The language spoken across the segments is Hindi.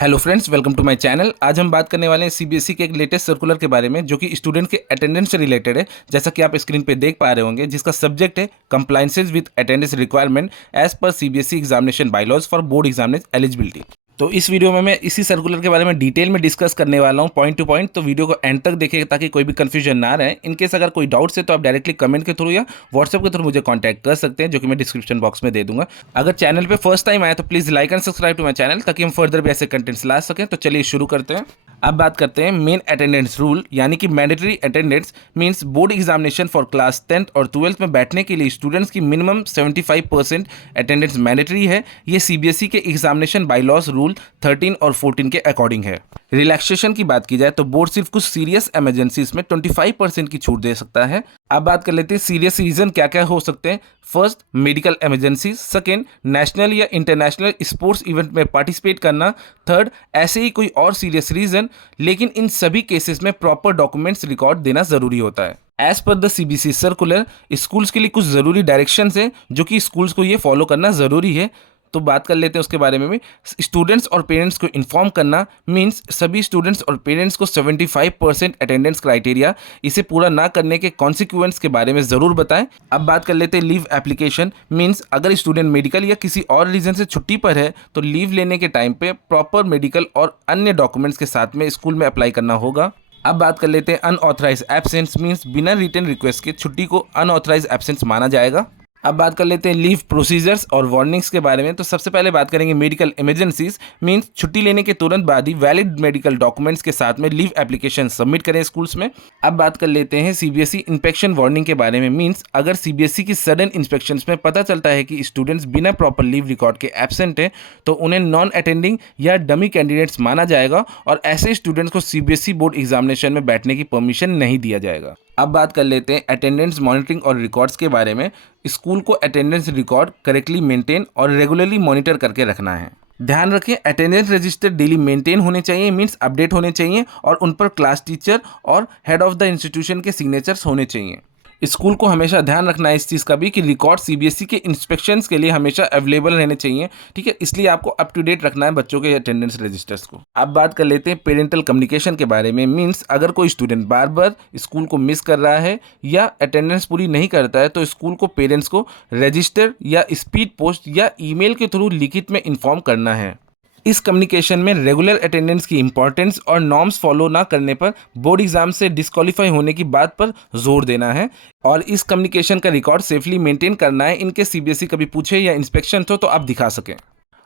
Hello friends, welcome to my channel. आज हम बात करने वाले हैं सीबीएसई के एक लेटेस्ट सर्कुलर के बारे में जो कि स्टूडेंट के अटेंडेंस से रिलेटेड है। जैसा कि आप स्क्रीन पे देख पा रहे होंगे, जिसका सब्जेक्ट है compliances with attendance requirement as per CBSE examination bylaws for board examination eligibility. तो इस वीडियो में मैं इसी सर्कुलर के बारे में डिटेल में डिस्कस करने वाला हूं, पॉइंट टू पॉइंट। तो वीडियो को एंड तक देखिए ताकि कोई भी कंफ्यूजन ना रहे। इनकेस अगर कोई डाउट्स है तो आप डायरेक्टली कमेंट के थ्रू या व्हाट्सएप के थ्रू मुझे कांटेक्ट कर सकते हैं, जो कि मैं डिस्क्रिप्शन बॉक्स में दे दूंगा। अगर चैनल पे फर्स्ट टाइम आए तो please like and subscribe to my channel, ताकि हम फर्दर भी ऐसे कंटेंट्स ला सकें। तो चलिए शुरू करते हैं। अब बात करते हैं मेन अटेंडेंस रूल, यानी कि mandatory attendance means board examination for class 10th और 12th में बैठने के लिए स्टूडेंट्स की मिनिमम 75% अटेंडेंस मैंडेटरी है। ये सीबीएसई के एग्जामिनेशन बायलॉज रूल 13 और 14 के अकॉर्डिंग है। रिलैक्सेशन की बात की जाए तो बोर्ड सिर्फ कुछ सीरियस इमरजेंसीज में 25% की छूट दे सकता है। अब बात कर लेते हैं सीरियस रीजन क्या क्या हो सकते हैं। First, medical emergency. Second, national या इंटरनेशनल स्पोर्ट्स इवेंट में पार्टिसिपेट करना। थर्ड, ऐसे ही कोई और सीरियस रीजन। लेकिन इन सभी केसेस में प्रॉपर डॉक्यूमेंट्स रिकॉर्ड देना जरूरी होता है। As per the CBSE circular, schools के लिए कुछ जरूरी डायरेक्शंस हैं जो कि स्कूल्स को ये फॉलो करना जरूरी है। तो बात कर लेते हैं उसके बारे में भी। स्टूडेंट्स और पेरेंट्स को इन्फॉर्म करना मींस सभी स्टूडेंट्स और पेरेंट्स को 75% अटेंडेंस क्राइटेरिया, इसे पूरा ना करने के कॉन्सिक्वेंस के बारे में ज़रूर बताएं। अब बात कर लेते हैं लीव एप्लीकेशन मींस अगर स्टूडेंट मेडिकल या किसी और रीज़न से छुट्टी पर है तो लीव लेने के टाइम पे प्रॉपर मेडिकल और अन्य डॉक्यूमेंट्स के साथ में स्कूल में अप्लाई करना होगा। अब बात कर लेते हैं अनऑथराइज एब्सेंस मींस बिना रिटन रिक्वेस्ट के छुट्टी को अनऑथराइज एब्सेंस माना जाएगा। अब बात कर लेते हैं लीव प्रोसीजर्स और वार्निंग्स के बारे में। तो सबसे पहले बात करेंगे मेडिकल इमरजेंसीज मींस छुट्टी लेने के तुरंत बाद ही वैलिड मेडिकल डॉक्यूमेंट्स के साथ में लीव एप्लीकेशन सबमिट करें स्कूल्स में। अब बात कर लेते हैं सीबीएसई इंस्पेक्शन वार्निंग के बारे में मींस अगर सीबीएसई की सडन इंस्पेक्शंस में पता चलता है कि स्टूडेंट्स बिना प्रॉपर लीव रिकॉर्ड के एब्सेंट हैं तो उन्हें नॉन अटेंडिंग या डमी कैंडिडेट्स माना जाएगा और ऐसे स्टूडेंट्स को सीबीएसई बोर्ड एग्जामिनेशन में बैठने की परमिशन नहीं दिया जाएगा। अब बात कर लेते हैं अटेंडेंस मॉनिटरिंग और रिकॉर्ड्स के बारे में। स्कूल को अटेंडेंस रिकॉर्ड करेक्टली मेंटेन और रेगुलरली मॉनिटर करके रखना है। ध्यान रखें अटेंडेंस रजिस्टर डेली मेंटेन होने चाहिए मींस अपडेट होने चाहिए और उन पर क्लास टीचर और हेड ऑफ द इंस्टीट्यूशन के सिग्नेचर्स होने चाहिए। स्कूल को हमेशा ध्यान रखना है इस चीज़ का भी कि रिकॉर्ड सीबीएसई के इंस्पेक्शंस के लिए हमेशा अवेलेबल रहने चाहिए। ठीक है, इसलिए आपको अप टू डेट रखना है बच्चों के अटेंडेंस रजिस्टर्स को। अब बात कर लेते हैं पेरेंटल कम्युनिकेशन के बारे में मींस अगर कोई स्टूडेंट बार बार स्कूल को मिस कर रहा है या अटेंडेंस पूरी नहीं करता है तो स्कूल को पेरेंट्स को रजिस्टर या स्पीड पोस्ट या ईमेल के थ्रू लिखित में इन्फॉर्म करना है। इस कम्युनिकेशन में रेगुलर अटेंडेंस की इंपॉर्टेंस और नॉर्म्स फॉलो ना करने पर बोर्ड एग्जाम से डिस्क्वालीफाई होने की बात पर जोर देना है और इस कम्युनिकेशन का रिकॉर्ड सेफली मेंटेन करना है। इनके सीबीएसई कभी पूछे या इंस्पेक्शन हो तो आप दिखा सकें।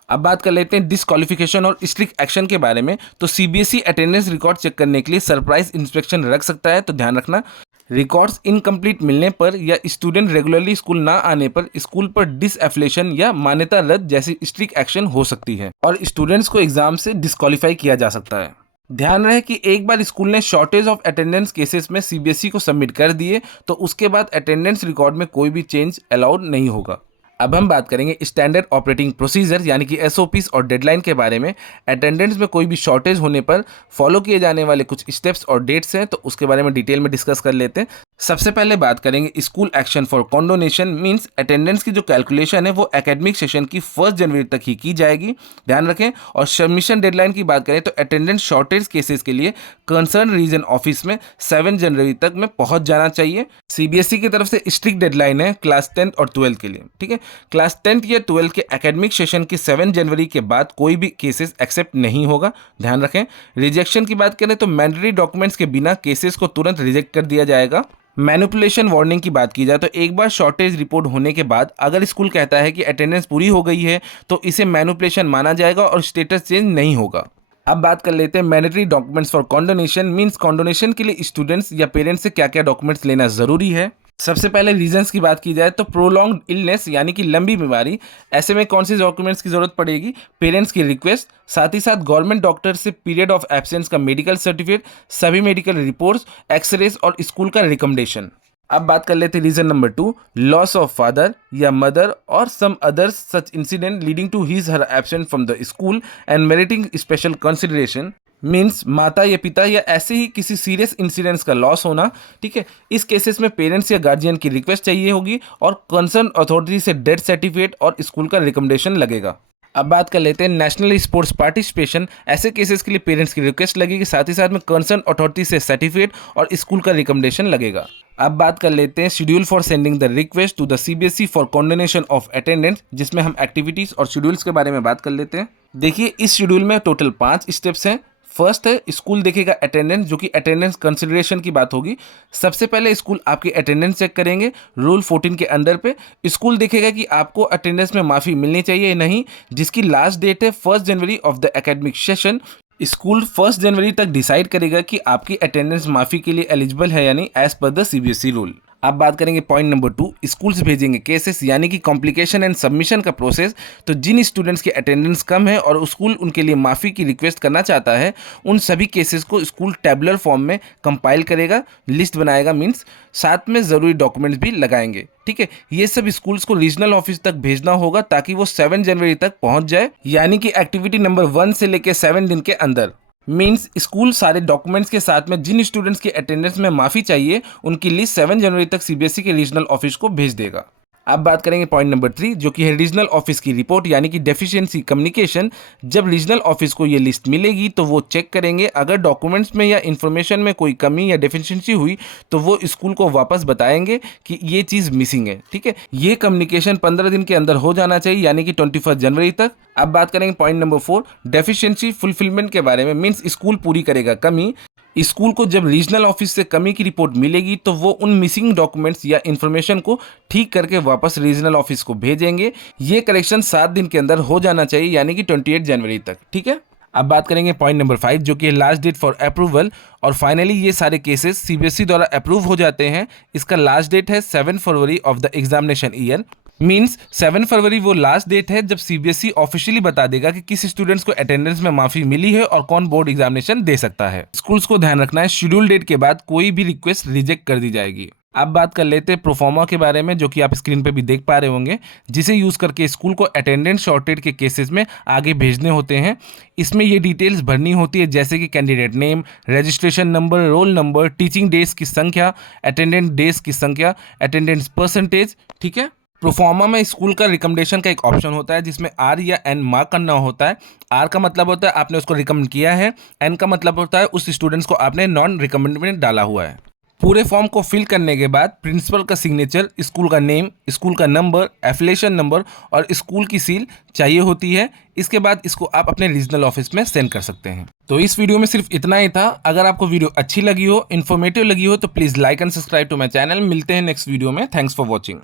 अब बात कर लेते हैं डिस्क्वालिफिकेशन और स्ट्रिक्ट एक्शन के बारे में। तो सीबीएसई अटेंडेंस रिकॉर्ड चेक करने के लिए सरप्राइज इंस्पेक्शन रख सकता है, तो ध्यान रखना। रिकॉर्ड्स इनकम्प्लीट मिलने पर या स्टूडेंट रेगुलरली स्कूल ना आने पर स्कूल पर डिसएफिलिएशन या मान्यता रद्द जैसी स्ट्रिक्ट एक्शन हो सकती है और स्टूडेंट्स को एग्जाम से डिस्क्वालीफाई किया जा सकता है। ध्यान रहे कि एक बार स्कूल ने शॉर्टेज ऑफ अटेंडेंस केसेस में सीबीएसई को सबमिट कर दिए तो उसके बाद अटेंडेंस रिकॉर्ड में कोई भी चेंज अलाउड नहीं होगा। अब हम बात करेंगे स्टैंडर्ड ऑपरेटिंग प्रोसीजर यानी कि एसओपीज और डेडलाइन के बारे में। अटेंडेंस में कोई भी शॉर्टेज होने पर फॉलो किए जाने वाले कुछ स्टेप्स और डेट्स हैं, तो उसके बारे में डिटेल में डिस्कस कर लेते हैं। सबसे पहले बात करेंगे school action for condonation means attendance की जो कैलकुलेशन है वो एकेडमिक सेशन की 1 जनवरी तक ही की जाएगी, ध्यान रखें। और सबमिशन डेडलाइन की बात करें तो अटेंडेंस शॉर्टेज केसेस के लिए कंसर्न रीजन ऑफिस में 7 जनवरी तक में पहुंच जाना चाहिए। सीबीएसई की तरफ से स्ट्रिक्ट डेडलाइन है क्लास 10th और 12th के लिए। ठीक है, क्लास 10th या 12th के एकेडमिक सेशन की 7 जनवरी के बाद कोई भी केसेस एक्सेप्ट नहीं होगा, ध्यान रखें। रिजेक्शन की बात करें तो मैंडेटरी डॉक्यूमेंट्स के बिना केसेस को तुरंत रिजेक्ट कर दिया जाएगा। मैनिपुलेशन वार्निंग की बात की जाए तो एक बार शॉर्टेज रिपोर्ट होने के बाद अगर स्कूल कहता है कि अटेंडेंस पूरी हो गई है तो इसे मैनिपुलेशन माना जाएगा और स्टेटस चेंज नहीं होगा। अब बात कर लेते हैं mandatory documents for condonation means कॉन्डोनेशन के लिए स्टूडेंट्स या पेरेंट्स से क्या क्या डॉक्यूमेंट्स लेना जरूरी है। सबसे पहले रीजंस की बात की जाए तो प्रोलॉन्ग्ड इलनेस यानी कि लंबी बीमारी, ऐसे में कौन सी डॉक्यूमेंट्स की जरूरत पड़ेगी। पेरेंट्स की रिक्वेस्ट, साथ ही साथ गवर्नमेंट डॉक्टर से पीरियड ऑफ एब्सेंस का मेडिकल सर्टिफिकेट, सभी मेडिकल रिपोर्ट्स, एक्सरेज और स्कूल का रिकमेंडेशन। अब बात कर लेते हैं reason number 2, loss of father या मदर और some others such incident leading to his her absent from the school and meriting special consideration means माता या पिता या ऐसे ही किसी सीरियस इंसिडेंट्स का लॉस होना। ठीक है, इस केसेस में पेरेंट्स या गार्जियन की रिक्वेस्ट चाहिए होगी और कंसर्न अथॉरिटी से डेथ सर्टिफिकेट और स्कूल का रिकमेंडेशन लगेगा। अब बात कर लेते हैं नेशनल स्पोर्ट्स पार्टिसिपेशन। ऐसे केसेस के लिए पेरेंट्स की रिक्वेस्ट लगेगी, साथ ही साथ में कंसर्न अथॉरिटी से सर्टिफिकेट और स्कूल का रिकमेंडेशन लगेगा। अब बात कर लेते हैं schedule for sending the request to the CBSE for coordination of attendance, जिसमें हम एक्टिविटीज और शेड्यूल्स के बारे में बात कर लेते हैं। देखिए, इस शेड्यूल में टोटल 5 स्टेप्स हैं। फर्स्ट है स्कूल देखेगा अटेंडेंस, जो कि अटेंडेंस कंसिडरेशन की बात होगी। सबसे पहले स्कूल आपकी अटेंडेंस चेक करेंगे रूल 14 के अंडर पे। स्कूल देखेगा कि आपको अटेंडेंस में माफ़ी मिलनी चाहिए या नहीं, जिसकी लास्ट डेट है 1 January of the academic session. School 1 जनवरी तक डिसाइड करेगा कि आपकी अटेंडेंस माफ़ी के लिए एलिजिबल है या नहीं, as per the CBSE rule. अब बात करेंगे पॉइंट नंबर 2, स्कूल्स भेजेंगे केसेस, यानी कि कॉम्प्लिकेशन एंड सबमिशन का प्रोसेस। तो जिन स्टूडेंट्स के अटेंडेंस कम है और स्कूल उनके लिए माफ़ी की रिक्वेस्ट करना चाहता है, उन सभी केसेस को स्कूल टेबुलर फॉर्म में कंपाइल करेगा, लिस्ट बनाएगा, मीन्स साथ में ज़रूरी डॉक्यूमेंट्स भी लगाएंगे। ठीक है, ये सब स्कूल्स को रीजनल ऑफिस तक भेजना होगा ताकि वो 7 जनवरी तक पहुंच जाए, यानी कि एक्टिविटी नंबर 1 से लेकर 7 दिन के अंदर। मीन्स स्कूल सारे डॉक्यूमेंट्स के साथ में जिन स्टूडेंट्स के अटेंडेंस में माफ़ी चाहिए उनकी लिस्ट 7 जनवरी तक सीबीएसई के रीजनल ऑफिस को भेज देगा। अब बात करेंगे पॉइंट नंबर 3, जो कि है रीजनल ऑफिस की रिपोर्ट, यानी कि डेफिशिएंसी कम्युनिकेशन। जब रीजनल ऑफिस को ये लिस्ट मिलेगी तो वो चेक करेंगे, अगर डॉक्यूमेंट्स में या इन्फॉर्मेशन में कोई कमी या डेफिशिएंसी हुई तो वो स्कूल को वापस बताएंगे कि ये चीज़ मिसिंग है। ठीक है, ये कम्युनिकेशन 15 दिन के अंदर हो जाना चाहिए, यानी कि 21 जनवरी तक। अब बात करेंगे पॉइंट नंबर 4, डेफिशिएंसी फुलफिलमेंट के बारे में। मीन्स स्कूल पूरी करेगा कमी। स्कूल को जब रीजनल ऑफिस से कमी की रिपोर्ट मिलेगी तो वो उन मिसिंग डॉक्यूमेंट्स या इन्फॉर्मेशन को ठीक करके वापस रीजनल ऑफिस को भेजेंगे। ये करेक्शन 7 दिन के अंदर हो जाना चाहिए, यानी कि 28 जनवरी तक। ठीक है, अब बात करेंगे पॉइंट नंबर 5, जो कि लास्ट डेट फॉर अप्रूवल। और फाइनली ये सारे केसेस सीबीएसई द्वारा अप्रूव हो जाते हैं। इसका लास्ट डेट है 7 फरवरी of the examination year. Means 7 फरवरी वो लास्ट डेट है जब सीबीएसई ऑफिशियली बता देगा कि किस स्टूडेंट्स को अटेंडेंस में माफी मिली है और कौन बोर्ड एग्जामिनेशन दे सकता है। स्कूल्स को ध्यान रखना है, शेड्यूल डेट के बाद कोई भी रिक्वेस्ट रिजेक्ट कर दी जाएगी। अब बात कर लेते हैं प्रोफार्मा के बारे में, जो कि आप स्क्रीन पे भी देख पा रहे होंगे, जिसे यूज करके स्कूल को अटेंडेंस शॉर्टेज के केसेस में आगे भेजने होते हैं। इसमें ये डिटेल्स भरनी होती है, जैसे कि candidate name, registration number, roll number, teaching days की संख्या, अटेंडेंस डेज की संख्या, अटेंडेंस परसेंटेज। ठीक है, प्रोफार्मा में स्कूल का रिकमेंडेशन का एक ऑप्शन होता है जिसमें आर या एन मार्क करना होता है। आर का मतलब होता है आपने उसको रिकमेंड किया है, एन का मतलब होता है उस स्टूडेंट्स को आपने नॉन रिकमेंड में डाला हुआ है। पूरे फॉर्म को फिल करने के बाद प्रिंसिपल का सिग्नेचर, स्कूल का नेम, स्कूल का नंबर, एफिलिएशन नंबर और स्कूल की सील चाहिए होती है। इसके बाद इसको आप अपने रीजनल ऑफिस में सेंड कर सकते हैं। तो इस वीडियो में सिर्फ इतना ही था। अगर आपको वीडियो अच्छी लगी हो, इन्फॉर्मेटिव लगी हो, तो please like and subscribe to my channel. मिलते हैं नेक्स्ट वीडियो में। Thanks for watching.